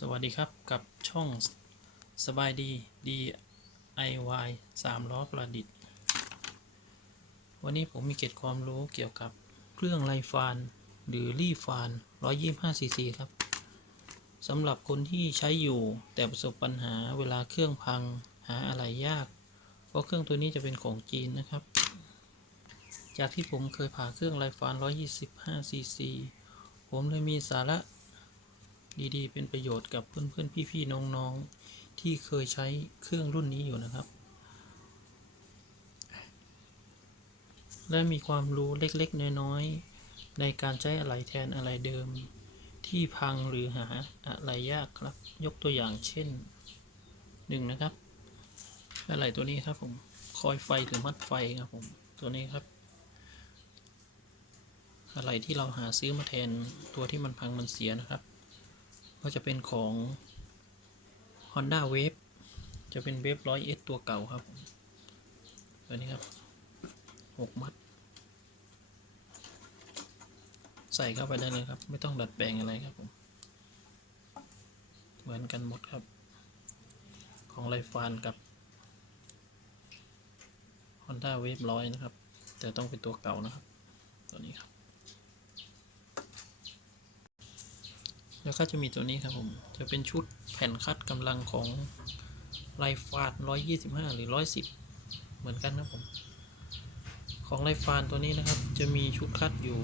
สวัสดีครับกับช่องสบายดี DIY 3ล้อประดิษฐ์ วันนี้ผมมีเกร็ดความรู้เกี่ยวกับเครื่องไลฟาน หรือรีฟาน 125 cc ครับสำหรับคนที่ใช้อยู่แต่ประสบปัญหาเวลาเครื่องพังหาอะไรยาก เพราะเครื่องตัวนี้จะเป็นของจีนนะครับ จากที่ผมเคยผ่าเครื่องไลฟาน 125 cc ผมเลยมีสาระ ดีๆ เป็นประโยชน์กับเพื่อนๆพี่ๆน้องๆ ที่เคยใช้เครื่องรุ่นนี้อยู่นะครับ และมีความรู้เล็กๆ น้อยๆ ในการใช้อะไรแทนอะไรเดิม ที่พังหรือหาอะไรยากครับ ยกตัวอย่างเช่นหนึ่งนะครับอะไรตัวนี้ครับผมคอยไฟหรือมัดไฟครับผมตัวนี้ครับ อะไรที่เราหาซื้อมาแทนตัวที่มันพังมันเสียนะครับ ก็จะเป็นของ Honda Wave จะเป็น Wave 100 S ตัวเก่าครับ ตัวนี้ครับ 6 มัด ใส่เข้าไปได้เลยครับ ไม่ต้องดัดแปลงอะไรครับผม เหมือนกันหมดครับ ของไลฟานกับ Honda Wave 100 นะครับ แต่ต้องเป็นตัวเก่านะครับ ตัวนี้ครับ แล้วก็จะมีตัวนี้ครับผม จะเป็นชุดแผ่นคัดกำลังของไลฟาน125 หรือ 110 เหมือนกันครับผม ของไลฟานตัวนี้นะครับ จะมีชุดคัดอยู่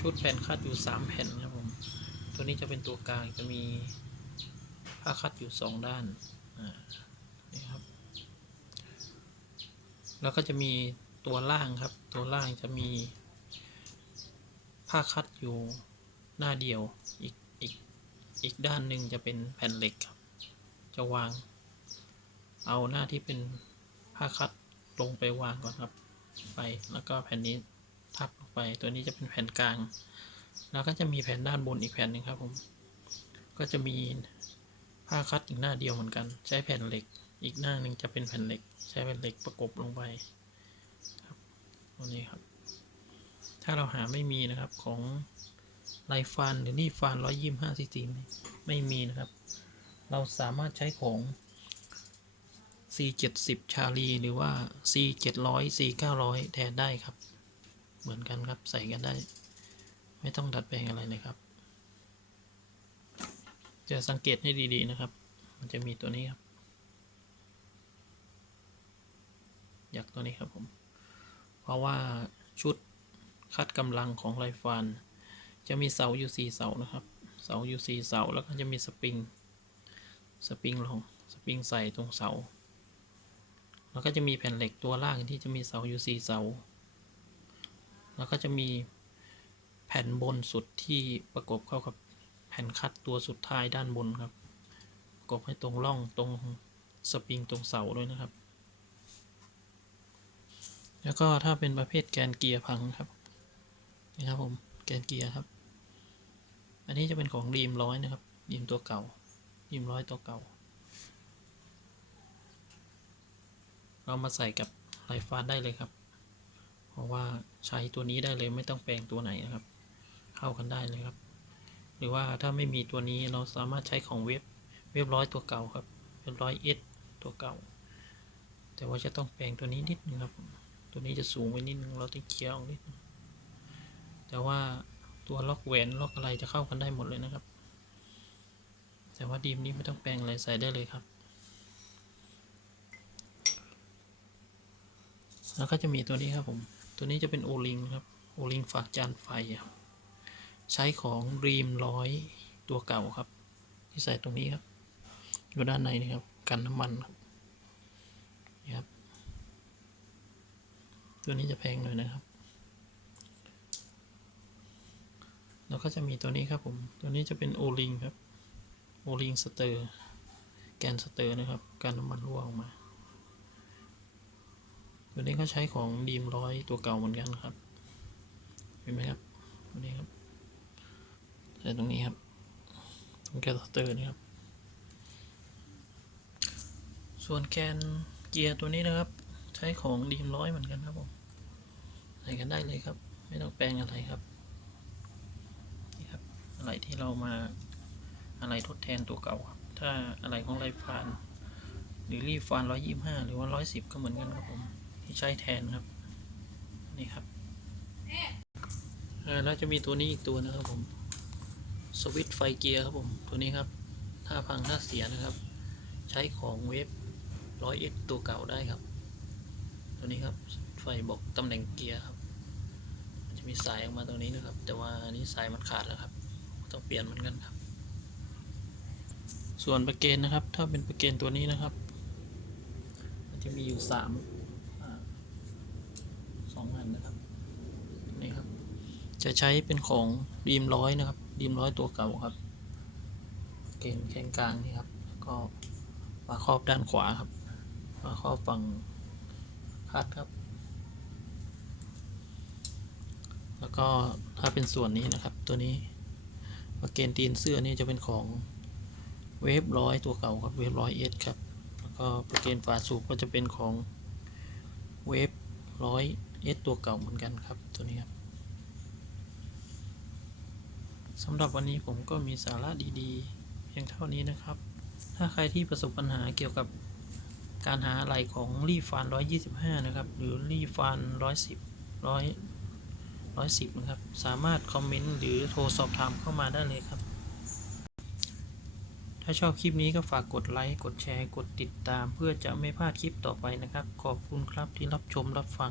ชุดแผ่นคัดอยู่ 3 แผ่นครับผม ตัวนี้จะเป็นตัวกลางจะมีผ้าคัดอยู่ 2 ด้านนี่ครับ แล้วก็จะมีตัวล่างครับ ตัวล่างจะมีผ้าคัดอยู่หน้าเดียวอีก อีกด้านหนึ่งจะเป็นแผ่นเหล็กครับ จะวาง เอาหน้าที่เป็นผ้าคัดลงไปวางก่อนครับ ไป แล้วก็แผ่นนี้ทับลงไป ตัวนี้จะเป็นแผ่นกลาง แล้วก็จะมีแผ่นด้านบนอีกแผ่นหนึ่งครับผม ก็จะมีผ้าคัดอีกหน้าเดียวเหมือนกัน ใช้แผ่นเหล็ก อีกหน้าหนึ่งจะเป็นแผ่นเหล็ก ใช้แผ่นเหล็กประกบลงไปครับตัวนี้ครับ ถ้าเราหาไม่มีนะครับของ ไลฟันหรือนี่ฟันร้อยยี่ห้าซีซีไม่มีนะครับ เราสามารถใช้ของ C 7 0ชาลีหรือว่า C 700 C 900แทนได้ครับ เหมือนกันครับใส่กันได้ ไม่ต้องดัดแปลงอะไรเลยครับ จะสังเกตให้ดีๆนะครับ มันจะมีตัวนี้ครับ อยากตัวนี้ครับผม เพราะว่าชุดคัดกำลังของไรฟัน จะมีเสาอยู่สี่เสานะครับ เสาอยู่สี่เสาแล้วก็จะมีสปริง สปริงลง สปริงใส่ตรงเสา แล้วก็จะมีแผ่นเหล็กตัวล่างที่จะมีเสาอยู่สี่เสา แล้วก็จะมีแผ่นบนสุดที่ประกบเข้ากับแผ่นคัดตัวสุดท้ายด้านบนครับ ประกบให้ตรงร่องตรงสปริงตรงเสาด้วยนะครับ แล้วก็ถ้าเป็นประเภทแกนเกียร์พังครับนี่ครับผม แกนเกียร์ครับ อันนี้จะเป็นของดีมร้อยนะครับดีมตัวเก่าดีมร้อยตัวเก่า เรามาใส่กับไลฟ้านได้เลยครับ เพราะว่าใช้ตัวนี้ได้เลยไม่ต้องแปลงตัวไหนนะครับ เข้ากันได้เลยครับ หรือว่าถ้าไม่มีตัวนี้เราสามารถใช้ของเว็บเว็บร้อยตัวเก่าครับเว็บร้อยเอสตัวเก่า แต่ว่าจะต้องแปลงตัวนี้นิดนึงครับ ตัวนี้จะสูงไปนิดนึงเราต้องเคลียร์ออกนิดแต่ว่า ตัวล็อกแหวนล็อกอะไรจะเข้ากันได้หมดเลยนะครับ แต่ว่าดีมนี้ไม่ต้องแปลงอะไรใส่ได้เลยครับ แล้วก็จะมีตัวนี้ครับผม ตัวนี้จะเป็นโอลิงครับ โอลิงฝากจานไฟ ใช้ของรีมร้อยตัวเก่าครับ ที่ใส่ตรงนี้ครับ อยู่ด้านในนี่ครับ กันน้ำมันครับนี่ครับ ตัวนี้จะแพงหน่อยนะครับ แล้วก็จะมีตัวนี้ครับผม ตัวนี้จะเป็นโอลิงครับ โอลิงสเตอร์ แกนสเตอร์นะครับ การน้ำมันรั่วออกมา ตัวนี้ก็ใช้ของดีมร้อยตัวเก่าเหมือนกันครับ เห็นไหมครับ ตัวนี้ครับใส่ตรงนี้ครับ ตรงแกนสเตอร์นี่ครับ ส่วนแกนเกียร์ตัวนี้นะครับ ใช้ของดีมร้อยเหมือนกันครับผม ใส่กันได้เลยครับ ไม่ต้องแปลงอะไรครับ อะไรที่เรามาอะไรทดแทนตัวเก่าครับ ถ้าอะไรของไรฟานหรือรีฟานร้อยยี่ห้าหรือว่าร้อยสิบก็เหมือนกันครับผมที่ใช้แทนครับ นี่ครับแล้วจะมีตัวนี้อีกตัวนะครับผมสวิตไฟเกียร์ครับผมตัวนี้ครับถ้าพังถ้าเสียนะครับ ใช้ของเวฟร้อยเอ็ตัวเก่าได้ครับ ตัวนี้ครับไฟบอกตำแหน่งเกียร์ครับ จะมีสายออกมาตรงนี้นะครับ แต่ว่าอันนี้สายมันขาดแล้วครับ ต้องเปลี่ยนเหมือนกันครับ ส่วนประเกนนะครับ ถ้าเป็นประเกนตัวนี้นะครับมันจะมีอยู่สามสองอันนะครับนี่ครับ จะใช้เป็นของดีมร้อยนะครับดีมร้อยตัวเก่าครับ เกณแข้งกลางนี่ครับก็ฝาครอบด้านขวาครับฝาครอบฝั่งคัดครับ แล้วก็ถ้าเป็นส่วนนี้นะครับตัวนี้ ประเกณฑ์ตีนเสื้อนี่จะเป็นของเวฟร้อยตัวเก่าครับเวฟร้อยเอสครับแล้วก็ประเกณฑ์ฝาสูบก็จะเป็นของเวฟร้อยเอสตัวเก่าเหมือนกันครับตัวนี้ครับสำหรับวันนี้ผมก็มีสาระดีๆ เพียงเท่านี้นะครับ ถ้าใครที่ประสบปัญหาเกี่ยวกับการหาอะไรของรีฟาน125 นะครับ หรือรีฟาน110 100 110 นะครับ สามารถคอมเมนต์หรือโทรสอบถามเข้ามาได้เลยครับ ถ้าชอบคลิปนี้ก็ฝากกดไลค์ กดแชร์ กดติดตาม เพื่อจะไม่พลาดคลิปต่อไปนะครับ ขอบคุณครับที่รับชมรับฟัง